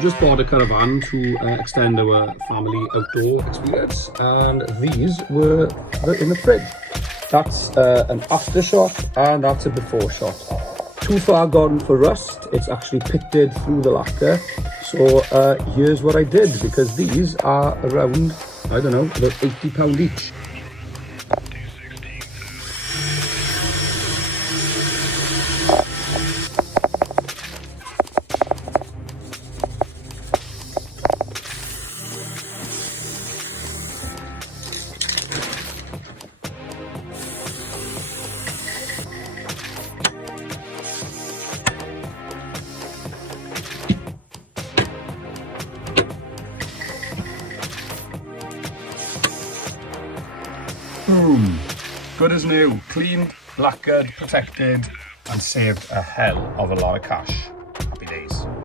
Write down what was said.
Just bought a Caravan to extend our family outdoor experience, and these were in the fridge. That's an after shot and that's a before shot. Too far gone for rust, it's actually pitted through the lacquer. So here's what I did, because these are around, I don't know, about £80 each. Boom! Good as new, cleaned, lacquered, protected, and saved a hell of a lot of cash.